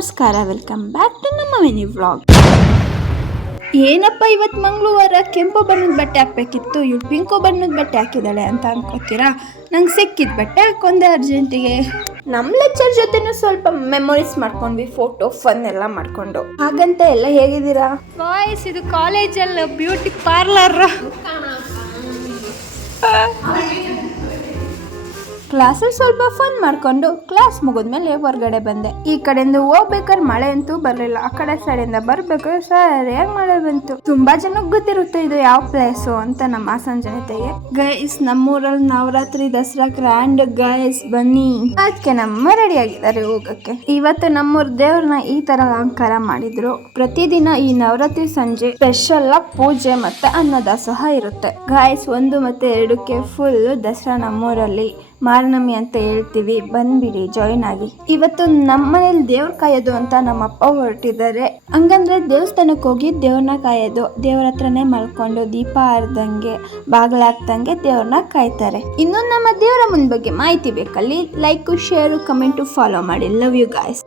ನಮಸ್ಕಾರ, welcome back to ನಮ್ಮ mini vlog. ಏನಪ್ಪ ಇವತ್ತು ಮಂಗಳವಾರ ಕೆಂಪು ಬಣ್ಣದ ಬಟ್ಟೆ ಹಾಕ್ಬೇಕಿತ್ತು, ಇವಳು ಪಿಂಕು ಬಣ್ಣದ ಬಟ್ಟೆ ಹಾಕಿದ್ದಾಳೆ ಅಂತ ಅನ್ಕೋತೀರಾ? ನಂಗೆ ಸಿಕ್ಕಿದ ಬಟ್ಟೆ ಹಾಕೊಂಡೆ ಅರ್ಜೆಂಟಿಗೆ. ನಮ್ಮ ಲೆಕ್ಚರ್ ಜೊತೆನೂ ಸ್ವಲ್ಪ ಮೆಮೊರೀಸ್ ಮಾಡ್ಕೊಂಡ್ವಿ, ಫೋಟೋ ಫನ್ ಎಲ್ಲ ಮಾಡ್ಕೊಂಡು. ಹಾಗಂತ ಎಲ್ಲ ಹೇಗಿದ್ದೀರಾ ಬಾಯ್ಸ್? ಇದು ಕಾಲೇಜಲ್ಲಿ ಬ್ಯೂಟಿ ಪಾರ್ಲರ್. ಕ್ಲಾಸಲ್ಲಿ ಸ್ವಲ್ಪ ಫನ್ ಮಾಡ್ಕೊಂಡು ಕ್ಲಾಸ್ ಮುಗಿದ್ಮೇಲೆ ಹೊರಗಡೆ ಬಂದೆ. ಈ ಕಡೆಯಿಂದ ಹೋಗ್ಬೇಕಾದ್ರೆ ಮಳೆ ಅಂತೂ ಬರಲಿಲ್ಲ, ಆ ಕಡೆ ಸೈಡಿಂದ ಬರ್ಬೇಕಾದ್ರೆ ಸರಿಯಾಗಿ ಮಳೆ ಬಂತು. ತುಂಬಾ ಜನಕ್ಕೆ ಗೊತ್ತಿರುತ್ತೆ ಇದು ಯಾವ ಪ್ಲೇಸು ಅಂತ ನಮ್ಮ ಹಾಸನ ಜನತೆಗೆ. ಗೈಸ್, ನಮ್ಮೂರಲ್ಲಿ ನವರಾತ್ರಿ ದಸರಾ ಗ್ರ್ಯಾಂಡ್ ಗೈಸ್, ಬನ್ನಿ. ಅದಕ್ಕೆ ನಮ್ಮ ರೆಡಿ ಆಗಿದ್ದಾರೆ ಹೋಗಕ್ಕೆ. ಇವತ್ತು ನಮ್ಮೂರ್ ದೇವ್ರನ್ನ ಈ ತರ ಅಲಂಕಾರ ಮಾಡಿದ್ರು. ಪ್ರತಿದಿನ ಈ ನವರಾತ್ರಿ ಸಂಜೆ ಸ್ಪೆಷಲ್ ಪೂಜೆ ಮತ್ತೆ ಅನ್ನದಾಸೋಹ ಇರುತ್ತೆ. ಗೈಸ್, 1 ಮತ್ತು 2ಕ್ಕೆ ಫುಲ್ ದಸರಾ ನಮ್ಮೂರಲ್ಲಿ ಮಾರ್ನಮಿ ಅಂತ ಹೇಳ್ತೀವಿ, ಬಂದ್ಬಿಡಿ ಜಾಯಿನ್ ಆಗಿ. ಇವತ್ತು ನಮ್ಮನೇಲಿ ದೇವ್ರ ಕಾಯೋದು ಅಂತ ನಮ್ಮ ಅಪ್ಪ ಹೊರಟಿದ್ದಾರೆ. ಹಂಗಂದ್ರೆ ದೇವಸ್ಥಾನಕ್ಕೆ ಹೋಗಿ ದೇವ್ರನ್ನ ಕಾಯೋದು, ದೇವ್ರ ಹತ್ರನೇ ಮಲ್ಕೊಂಡು ದೀಪ ಆರ್ದಂಗೆ ಬಾಗ್ಲಾಕ್ದಂಗೆ ದೇವ್ರನ್ನ ಕಾಯ್ತಾರೆ. ಇನ್ನು ನಮ್ಮ ದೇವರ ಮುಂದ್ ಬಗ್ಗೆ ಮಾಹಿತಿ ಬೇಕಲ್ಲಿ ಲೈಕ್, ಶೇರ್, ಕಮೆಂಟ್, ಫಾಲೋ ಮಾಡಿ. Love you guys.